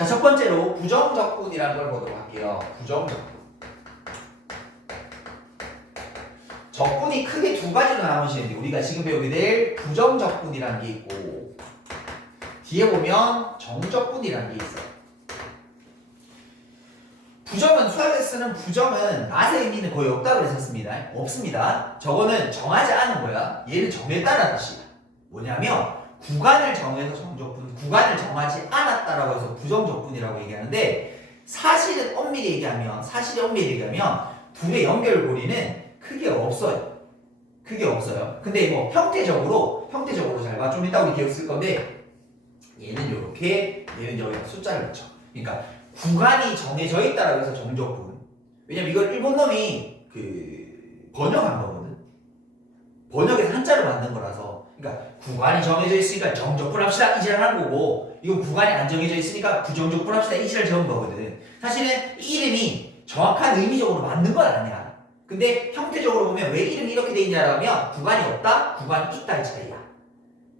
자, 첫 번째로 부정적분이라는 걸 보도록 할게요. 부정적분. 적분이 크게 두 가지로 나누시는데 우리가 지금 배우게 될 부정적분이라는 게 있고 뒤에 보면 정적분이라는 게 있어요. 부정은 수학에서 쓰는 부정은 낫의 의미는 거의 없다고 했었습니다. 없습니다. 저거는 정하지 않은 거야. 얘는 정했다는 뜻이야. 뭐냐면 구간을 정해서 정적분, 구간을 정하지 않았다라고 해서 부정적분이라고 얘기하는데 사실은 엄밀히 얘기하면 둘의 연결고리는 크게 없어요. 크게 없어요. 근데 뭐 형태적으로 잘 봐. 좀 이따 우리 기억 쓸 건데 얘는 이렇게, 얘는 여기다 숫자를 붙여. 그러니까 구간이 정해져 있다라고 해서 정적분. 왜냐면 이걸 일본 놈이 번역한 거거든. 번역에서 한자로 만든 거라서. 그러니까 구간이 정해져 있으니까 정적분 합시다 이지랄 하는 거고, 이건 구간이 안 정해져 있으니까 부정적분 합시다 이지랄 적은 거거든. 사실은 이 이름이 정확한 의미적으로 맞는 건 아니야. 근데 형태적으로 보면 왜 이름이 이렇게 돼 있냐라면 구간이 없다, 구간이 있다의 차이야.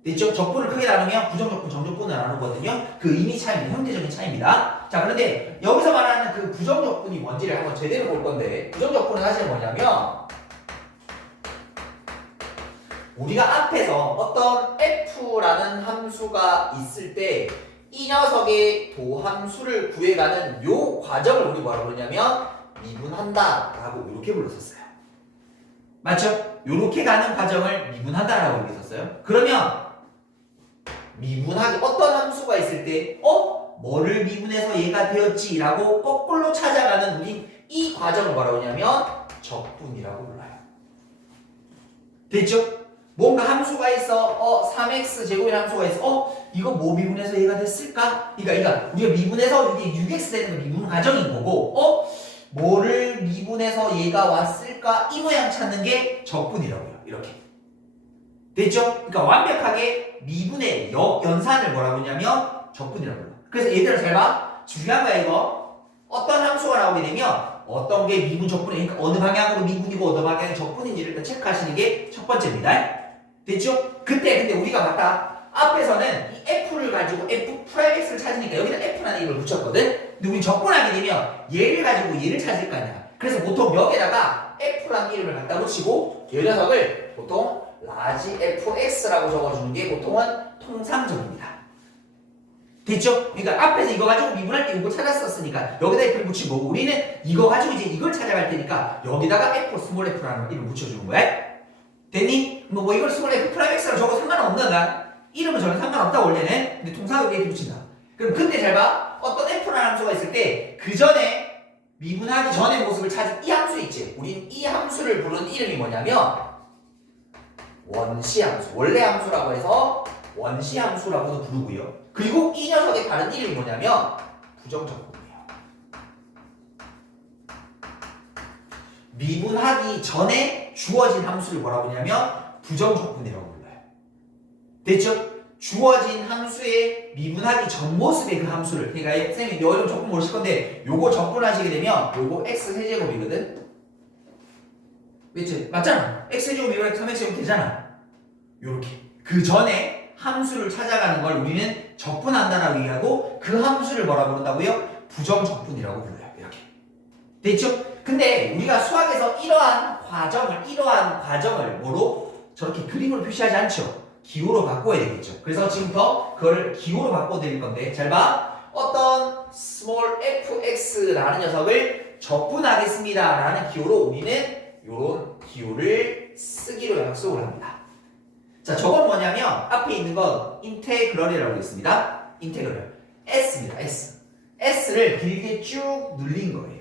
됐죠? 적분을 크게 나누면 부정적분, 정적분을 나누거든요. 그 의미 차이입니다. 형태적인 차이입니다. 자, 그런데 여기서 말하는 그 부정적분이 뭔지를 한번 제대로 볼 건데, 부정적분은 사실 뭐냐면 우리가 앞에서 어떤 f라는 함수가 있을 때 이 녀석의 도함수를 구해가는 요 과정을 우리 뭐라고 그러냐면 미분한다 라고 이렇게 불렀었어요. 맞죠? 요렇게 가는 과정을 미분한다라고 얘기했었어요. 그러면 미분하기 어떤 함수가 있을 때 뭐를 미분해서 얘가 되었지 라고 거꾸로 찾아가는 우린 이 과정을 뭐라고 하냐면 적분이라고 불러요. 됐죠? 뭔가 함수가 있어. 3x 제곱이라는 함수가 있어. 이거 뭐 미분해서 얘가 됐을까? 그러니까 우리가 미분해서 이게 6x 되는 건 미분 과정인 거고 뭐를 미분해서 얘가 왔을까? 이 모양 찾는 게 적분이라고요. 이렇게. 됐죠? 그러니까 완벽하게 미분의 연산을 뭐라고 하냐면 적분이라고 해요. 그래서 얘들아 잘 봐. 중요한 거야 이거. 어떤 함수가 나오게 되면 어떤 게 미분 적분이, 그러니까 어느 방향으로 미분이고 어느 방향이 적분인지를 일단 체크하시는 게 첫 번째입니다. 됐죠? 근데 우리가 아까 앞에서는 이 f를 가지고 f'(x'를 찾으니까 여기다 f라는 이름을 붙였거든? 근데 우리 적분하게 되면 얘를 가지고 얘를 찾을 거 아니야. 그래서 보통 여기다가 f라는 이름을 갖다 붙이고 이 녀석을 보통 라지 fx라고 적어주는 게 보통은 통상적입니다. 됐죠? 그러니까 앞에서 이거 가지고 미분할 때 이거 찾았었으니까 여기다 f를 붙인 거고, 우리는 이거 가지고 이제 이걸 찾아갈 테니까 여기다가 스몰 f라는 이름을 붙여주는 거야. 됐니? 뭐 이걸 스몰 f'(x'라고 적어도 상관없는가? 이름은 전혀 상관없다 원래는. 근데 통상으로 이렇게 붙인다. 그럼 근데 잘 봐. 어떤 f라는 함수가 있을 때 그 전에 미분하기 전의 모습을 찾은 이 함수 있지. 우린 이 함수를 부르는 이름이 뭐냐면 원시함수, 원래 함수라고 해서 원시함수라고도 부르고요. 그리고 이 녀석의 다른 이름이 뭐냐면 부정적분이에요. 미분하기 전에 주어진 함수를 뭐라고 하냐면 부정적분이라고 불러요. 됐죠? 주어진 함수의 미분하기 전 모습의 그 함수를, 그러니까 쌤이 여름 적분 모르실 건데 요거 적분하시게 되면 요거 x세제곱이거든? 그치? 맞잖아. x제곱이면 3x제곱 되잖아. 요렇게 그 전에 함수를 찾아가는 걸 우리는 적분한다라고 얘기하고 그 함수를 뭐라고 부른다고요? 부정적분이라고 불러요. 이렇게. 됐죠? 근데 우리가 수학에서 이러한 과정을 뭐로? 저렇게 그림으로 표시하지 않죠? 기호로 바꿔야 되겠죠. 그래서 지금부터 그걸 기호로 바꿔드릴 건데 잘 봐. 어떤 small fx라는 녀석을 적분하겠습니다 라는 기호로 우리는 요런 기호를 쓰기로 약속을 합니다. 자, 저건 뭐냐면 앞에 있는 건 인테그럴이라고 있습니다. 인테그럴 S입니다. S를 길게 쭉 늘린 거예요.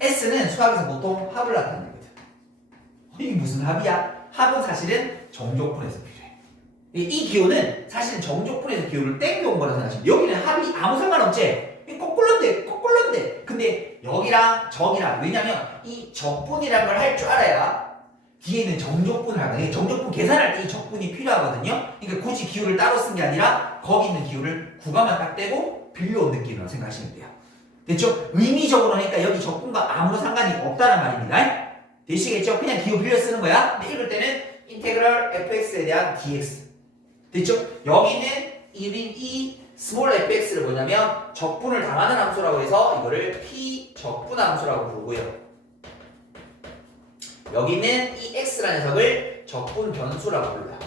S는 수학에서 보통 합을 나타내거든. 이게 무슨 합이야? 합은 사실은 정적분에서 필요해. 이 기호는 사실은 정적분에서 기호를 땡겨온 거라고 생각하시면, 여기는 합이 아무 상관없지. 거꾸로인데. 근데 여기랑 저기랑, 왜냐면 이 적분이라는 걸 할 줄 알아야 뒤에 있는 정적분을 하거든요. 정적분 계산할 때 이 적분이 필요하거든요. 그러니까 굳이 기호를 따로 쓴 게 아니라 거기 있는 기호를 구간만 딱 떼고 빌려온 느낌으로 생각하시면 돼요. 됐죠? 의미적으로 하니까 여기 적분과 아무런 상관이 없다는 말입니다. 되시겠죠? 그냥 기호 빌려 쓰는 거야. 근데 읽을 때는 인테그럴 fx에 대한 dx. 됐죠? 여기는 1인 2 스몰 fx를 뭐냐면 적분을 당하는 함수라고 해서 이거를 p 적분 함수라고 부르고요. 여기는 이 x라는 녀석을 적분 변수라고 불러요.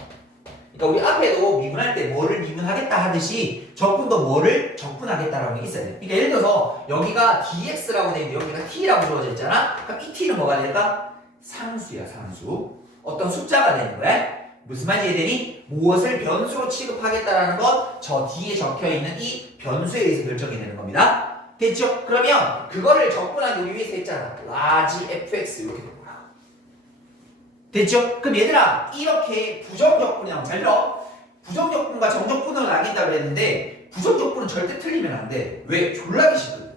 그러니까 우리 앞에도 미분할 때 뭐를 미분하겠다 하듯이 적분도 뭐를 적분하겠다라는 게 있어야 돼요. 그러니까 예를 들어서 여기가 dx라고 되어 있는데 여기가 t라고 주어져 있잖아. 그럼 이 t는 뭐가 될까? 상수야, 상수. 어떤 숫자가 되는 거야. 무슨 말인지 이해되니? 무엇을 변수로 취급하겠다라는 것, 저 뒤에 적혀있는 이 변수에 의해서 결정이 되는 겁니다. 됐죠? 그러면 그거를 적분하기 우리 위해서 했잖아. 라지 fx 이렇게 되는 거야. 됐죠? 그럼 얘들아, 이렇게 부정적분이라고 잘 들어. 부정적분과 정적분을 나뉜다고 그랬는데 부정적분은 절대 틀리면 안 돼. 왜? 졸라기 싫거든.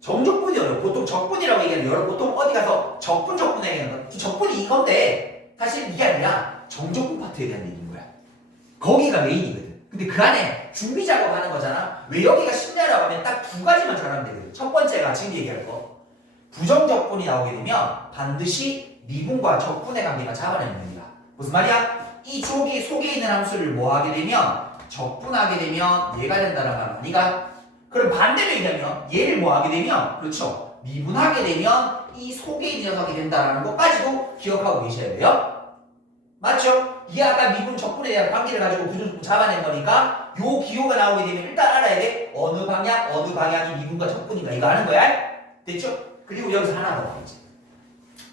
정적분이 어려워. 보통 적분이라고 얘기하는 여러 보통 어디 가서 적분 얘기하는 거. 적분이 이건데 사실 이게 아니라 정적분 파트에 대한 얘기인 거야. 거기가 메인이거든. 근데 그 안에 준비 작업하는 거잖아. 왜 여기가 쉽냐라고 하면 딱 두 가지만 잘하면 되거든. 첫 번째가 지금 얘기할 거. 부정적분이 나오게 되면 반드시 미분과 적분의 관계만 잡아내면 됩니다. 무슨 말이야? 이 쪽이 속에 있는 함수를 뭐 하게 되면 적분하게 되면 얘가 된다는 말 아니가? 그럼 반대로 얘기하면 얘를 뭐 하게 되면 그렇죠. 미분하게 되면 이 속에 있는 녀석이 된다는 것까지도 기억하고 계셔야 돼요. 맞죠? 이게 아까 미분 적분에 대한 관계를 가지고 부정적분 잡아낸 거니까 요 기호가 나오게 되면 일단 알아야 돼. 어느 방향이 미분과 적분인가 이거 아는 거야? 됐죠? 그리고 여기서 하나 더 이제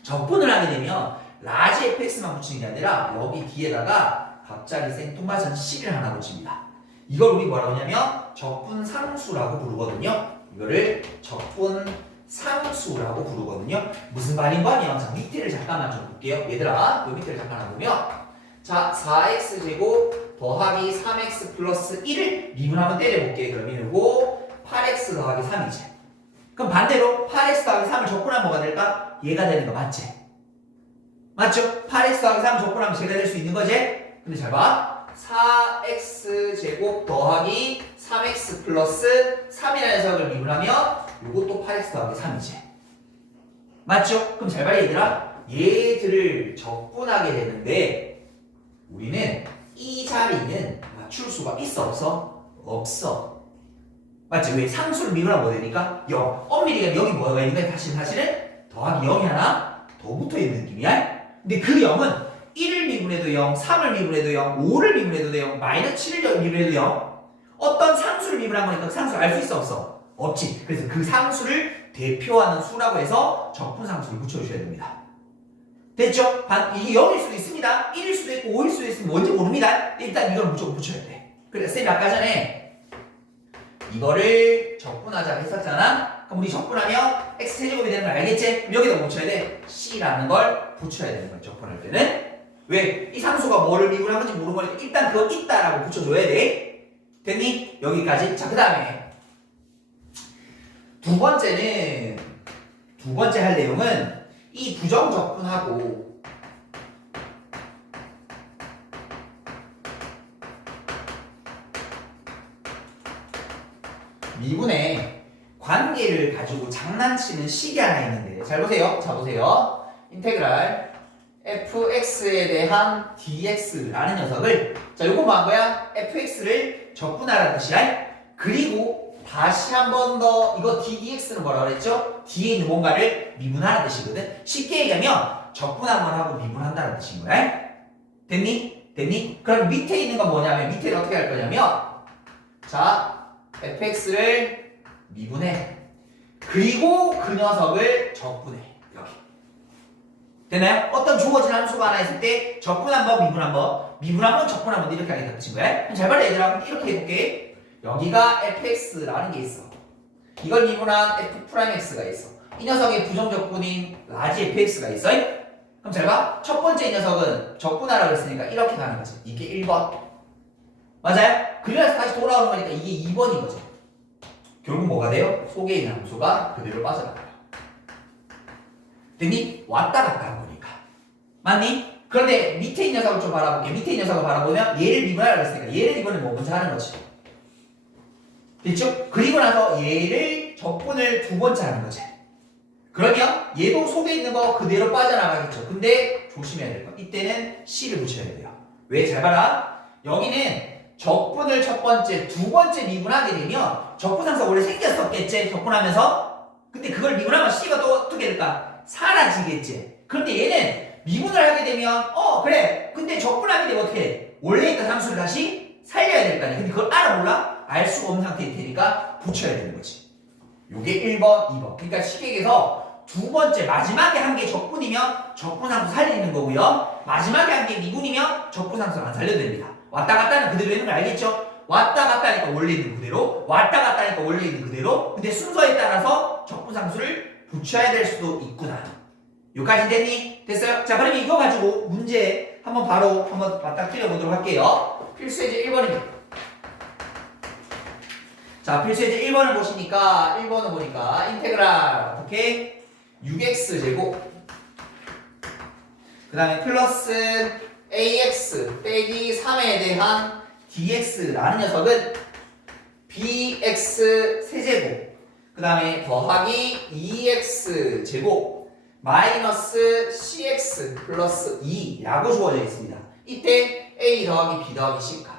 적분을 하게 되면 라지 fx만 붙이는 게 아니라 여기 뒤에다가 갑자기 생뚱맞은 c를 하나 붙입니다. 이걸 우리 뭐라고 하냐면 적분상수라고 부르거든요. 이거를 적분상수라고 부르거든요. 무슨 말인 거냐면 자 밑에를 잠깐만 좀 볼게요. 얘들아 이 밑에를 잠깐 보면 자 4x제곱 더하기 3x 플러스 1을 미분하면 때려볼게요. 그러면 이거 8x 더하기 3이지. 그럼 반대로 8x 더하기 3을 적분하면 뭐가 될까? 얘가 되는 거 맞지? 맞죠? 8x 더하기 3을 적분하면 제가 될 수 있는 거지? 근데 잘 봐. 4x 제곱 더하기 3x 플러스 3이라는 녀석을 미분하면 이것도 8x 더하기 3이지. 맞죠? 그럼 잘 봐 얘들아. 얘들을 적분하게 되는데 우리는 이 자리는 맞출 수가 있어 없어? 없어. 맞지? 왜? 상수를 미분하면 뭐 되니까? 0. 엄밀히 여기 뭐가 있는 거야? 사실은 더하기 0이 하나 더 붙어있는 느낌이야. 근데 그 0은 1을 미분해도 0, 3을 미분해도 0, 5를 미분해도 0, 마이너스 7을 미분해도 0. 어떤 상수를 미분한 거니까 그 상수를 알 수 있어 없어? 없지. 그래서 그 상수를 대표하는 수라고 해서 적분상수를 붙여주셔야 됩니다. 됐죠? 이게 0일 수도 있습니다. 1일 수도 있고 5일 수도 있으면 뭔지 모릅니다. 일단 이걸 무조건 붙여야 돼. 그래서 쌤이 아까 전에 이거를 적분하자고 했었잖아? 그럼 우리 적분하면 x제곱이 되는 걸 알겠지? 그럼 여기다 뭐 붙여야 돼? c라는 걸 붙여야 되는 거야, 적분할 때는. 왜? 이 상수가 뭐를 미분하는지 모르는 거니까 일단 그거 있다라고 붙여줘야 돼. 됐니? 여기까지. 자, 그 다음에 두 번째 할 내용은 이 부정적분하고 미분의 관계를 가지고 장난치는 식이 하나 있는데 잘 보세요. 자 보세요. 인테그랄 fx에 대한 dx라는 녀석을 자 요거 뭐 한 거야? fx를 적분하라는 뜻이야. 그리고 다시 한 번 더 이거 ddx는 뭐라고 그랬죠? 뒤에 있는 뭔가를 미분하라는 뜻이거든. 쉽게 얘기하면 적분 한 번 하고 미분한다는 뜻인 거야. 됐니? 됐니? 그럼 밑에 있는 건 뭐냐면 밑에는 어떻게 할 거냐면 자 fx를 미분해. 그리고 그 녀석을 적분해. 이렇게. 되나요? 어떤 주어진 함수가 하나 있을 때 적분 한번, 미분 한번, 미분 한번, 적분 한번 이렇게 하겠다는 뜻인 거야. 잘 봐라 얘들아. 이렇게 해볼게. 여기가 fx라는 게 있어. 이걸 미분한 f'x가 있어. 이 녀석의 부정적분인 라지 fx가 있어. 그럼 잘 봐. 첫 번째 이 녀석은 적분하라고 했으니까 이렇게 가는 거지. 이게 1번. 맞아요? 그래서 다시 돌아오는 거니까 이게 2번인 거죠. 결국 뭐가 돼요? 속에 있는 함수가 그대로 빠져나가요. 됐니? 왔다 갔다 한 거니까. 맞니? 그런데 밑에 있는 녀석을 좀 바라볼게. 밑에 있는 녀석을 바라보면 얘를 미분하라고 했으니까 얘를 이번에 뭐 먼저 하는 거지. 됐죠? 그리고 나서 얘를 적분을 두 번째 하는 거지. 그러면 얘도 속에 있는 거 그대로 빠져나가겠죠. 근데 조심해야 될 건 이때는 C를 붙여야 돼요. 왜? 잘 봐라. 여기는 적분을 첫 번째, 두 번째 미분하게 되면 적분상수 원래 생겼었겠지? 적분하면서? 근데 그걸 미분하면 C가 또 어떻게 될까? 사라지겠지? 그런데 얘는 미분을 하게 되면 그래 근데 적분하게 되면 어떻게 돼? 원래 있던 함수를 다시 살려야 될 거 아니야. 근데 그걸 알아 몰라? 알 수가 없는 상태일 테니까 붙여야 되는 거지. 요게 1번, 2번. 그러니까 식액에서 두 번째 마지막에 한 게 적분이면 적분함수 살리는 거고요. 마지막에 한 게 미분이면 적분함수를 안 살려도 됩니다. 왔다 갔다 하는 그대로 있는 거 알겠죠? 왔다 갔다 하니까 원래 있는 그대로, 왔다 갔다 하니까 원래 있는 그대로. 근데 순서에 따라서 적분함수를 붙여야 될 수도 있구나. 여기까지 됐니? 됐어요? 자, 그러면 이거 가지고 문제 한번 바로 한번 맞닥뜨려 보도록 할게요. 필수예제 1번입니다. 자, 필수예제 1번을 보시니까 1번을 보니까 인테그랄 어떻게? 6x 제곱 그 다음에 플러스 ax 빼기 3에 대한 dx라는 녀석은 bx 세제곱 그 다음에 더하기 2x 제곱 마이너스 cx 플러스 2라고 주어져 있습니다. 이때 a 더하기 b 더하기 c가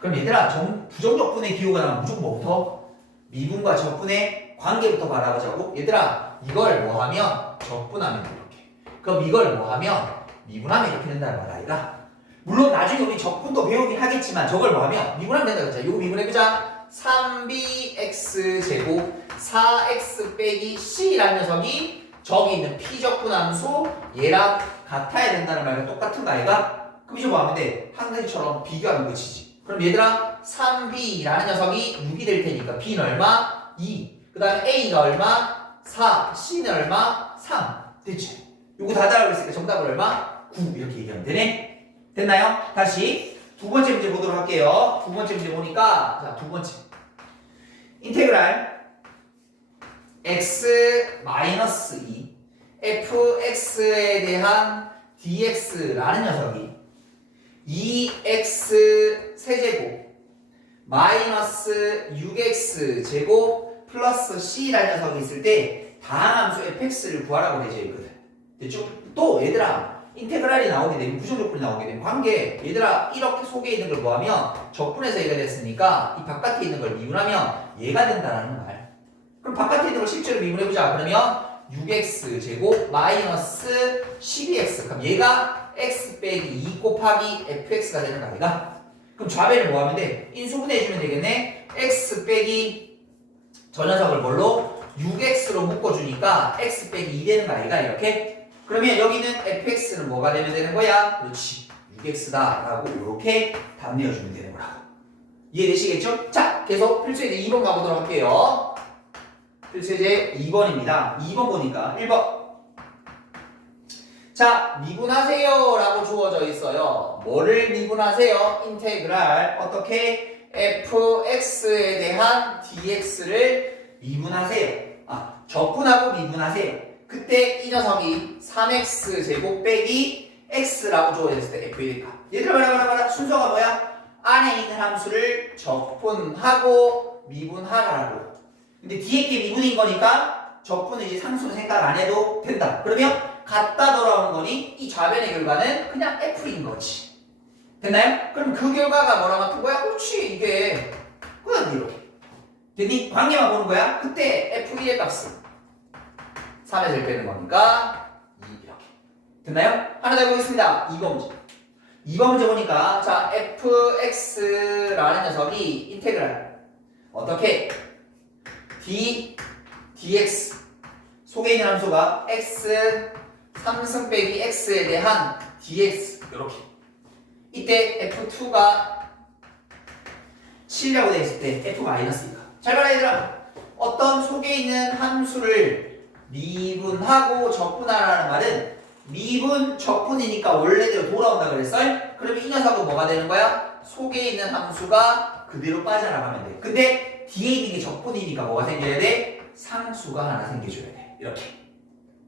그럼 얘들아 부정적분의 기호가 나면 무조건 뭐부터? 미분과 적분의 관계부터 바라보자고? 얘들아 이걸 뭐하면 적분하면 이렇게 그럼 이걸 뭐하면 미분하면 이렇게 된다는 말 아이가? 물론 나중에 우리 적분도 배우긴 하겠지만 저걸 뭐하면 미분하면 된다 그랬잖아. 이거 미분해보자. 3bx 제곱 4x 빼기 c라는 녀석이 저기 있는 p적분함수 얘랑 같아야 된다는 말과 똑같은 거 아이가? 그럼 이제 뭐 하면 돼? 한 가지처럼 비교하면 끝이지. 그럼 얘들아 3b라는 녀석이 6이 될 테니까 b는 얼마? 2. 그 다음에 a가 얼마? 4. c는 얼마? 3. 됐지? 요거 다 달라고 했으니까 정답은 얼마? 9 이렇게 얘기하면 되네. 됐나요? 다시 두 번째 문제 보도록 할게요. 두 번째 문제 보니까 자, 두 번째 인테그랄 x-2 fx에 대한 dx라는 녀석이 2x 세제곱 마이너스 6x 제곱 플러스 c라는 녀석이 있을 때 다항 함수 fx를 구하라고 되어 있거든. 됐죠? 또 얘들아 인테그랄이 나오게 되면 부정적분이 나오게 되면 관계 얘들아 이렇게 속에 있는 걸 뭐하면 적분해서 얘가 됐으니까 이 바깥에 있는 걸 미분하면 얘가 된다라는 말. 그럼 바깥에 있는 걸 실제로 미분해보자. 그러면 6x 제곱 마이너스 12x 그럼 얘가 x 빼기 2 곱하기 fx가 되는 거 아이가? 그럼 좌배를 뭐 하면 돼? 인수분해해주면 되겠네. x 빼기 저 녀석을 뭘로? 6x로 묶어주니까 x 빼기 2 되는 거 아이가? 이렇게? 그러면 여기는 fx는 뭐가 되면 되는 거야? 그렇지 6x다 라고 이렇게 답 내어주면 되는 거라고. 이해되시겠죠? 자 계속 필수예제 2번 가보도록 할게요. 필수예제 2번입니다 2번 보니까 1번 자, 미분하세요 라고 주어져 있어요. 뭐를 미분하세요? 인테그랄 어떻게? fx에 대한 dx를 미분하세요. 적분하고 미분하세요. 그때 이 녀석이 3x 제곱 빼기 x라고 주어져 있을 때 f니까 얘들아 봐라 순서가 뭐야? 안에 있는 함수를 적분하고 미분하라고. 근데 뒤에 게 미분인 거니까 적분은 이제 상수는 생각 안 해도 된다. 그러면 같다 돌아오는 거니 이 좌변의 결과는 그냥 F인 거지. 됐나요? 그럼 그 결과가 뭐랑 같은 거야? 그렇지 이게 그냥 이렇게 됐니? 관계만 보는 거야? 그때 F1의 값은 3에서 1 빼는 거니까 2 이렇게 됐나요? 하나 더 해보겠습니다. 2번 문제 2번 문제 보니까 자 fx라는 녀석이 인테그랄 어떻게? dx 속에 있는 함수가 x 3승 빼기 x에 대한 dx 이렇게 이때 f2가 7이라고 되어 있을 때 f-2가 잘 봐라 얘들아 어떤 속에 있는 함수를 미분하고 적분하라는 말은 미분 적분이니까 원래대로 돌아온다 그랬어? 그러면 이 녀석은 뭐가 되는 거야? 속에 있는 함수가 그대로 빠져나가면 돼. 근데 뒤에 있는 게 적분이니까 뭐가 생겨야 돼? 상수가 하나 생겨줘야 돼. 이렇게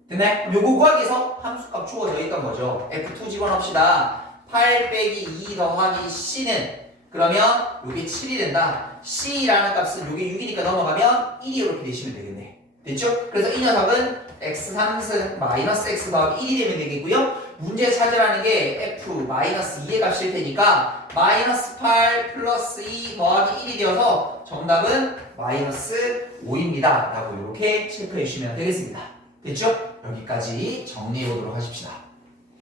됐나요? 요거 구하기 위해서 함수값 주어져 있던 거죠. F2 집어넣읍시다. 8 빼기 2 더하기 C는 그러면 요게 7이 된다. C라는 값은 요게 6이니까 넘어가면 1이 이렇게 되시면 되겠네. 됐죠? 그래서 이 녀석은 x3승 마이너스 x 더하기 1이 되면 되겠고요. 문제 찾으라는 게 f-2의 값일 테니까 마이너스 8 플러스 2 더하기 1이 되어서 정답은 마이너스 5입니다 라고 이렇게 체크해 주시면 되겠습니다. 됐죠? 여기까지 정리해 보도록 하십시다.